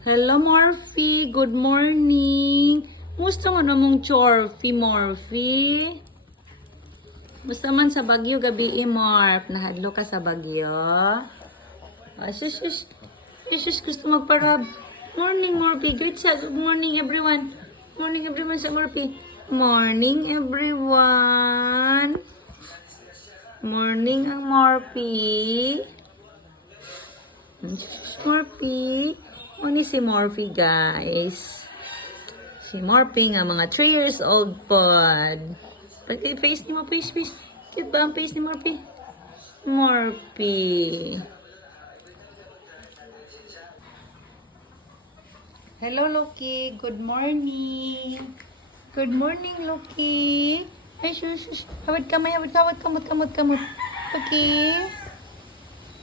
Hello, Morphy. Good morning. Musta mo namong Chorphy, Morphy? Musta man sa Bagyo gabi, Morph? Nahadlo ka sa Bagyo? Shush. Gusto magparab. Morning, Morphy. Good morning, everyone. Morning, everyone sa Morphy. Morning, everyone. Morning, ang Morphy. Morphy. Ano si Morphy, guys? Si Morphy nga, mga 3 years old pod. Face ni mo, face. Cute ba ang face ni Morphy? Morphy. Hello, Loki. Good morning. Good morning, Loki. Ay, shush. Hawad kamay. Kamot.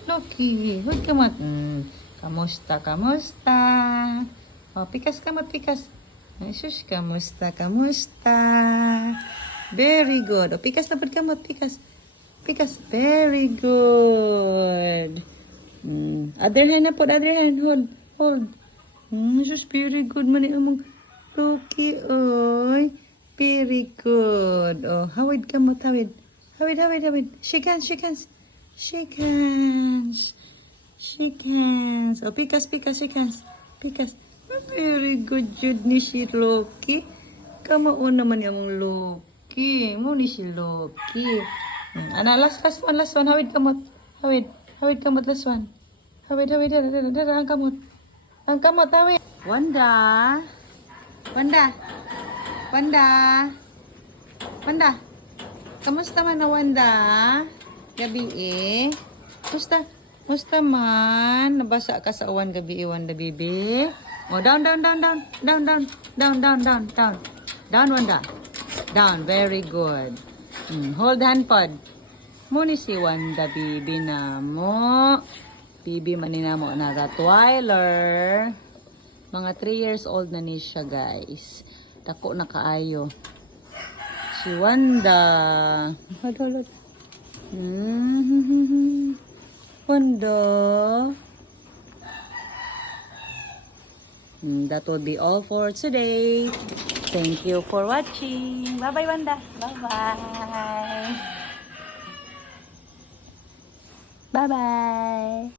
Loki, huwag kamot. Kamusta? Oh, pikas. Ay, shush, kamusta? Very good. Oh, pikas na pud kamot, pikas. Very good. Other hand na po, other hand. Hold. Shush, very good. Mani among Loki, oy. Very good. Oh, hawid kamot, hawid. Shake hands. Oh, pikas. Very good, Jud ni si Loki. Kamaon naman yung Loki. Mo ni si Loki. Last one. Hawid kamot. Hawid kamot, last one. Hawid. Ang kamot, hawid. Wanda. Kamusta man na, Wanda? Gabi Musta man? Nabasa ka sa uwan gabi, Wanda, baby? Oh, down. Down, Wanda. Down, very good. Hold hand pod. Muni si Wanda, baby na mo. Baby manina mo na Rottweiler. Mga 3 years old na ni siya, guys. Dako na kaayo. Si Wanda. Hold. Wanda. That will be all for today. Thank you for watching. Bye-bye, Wanda. Bye-bye.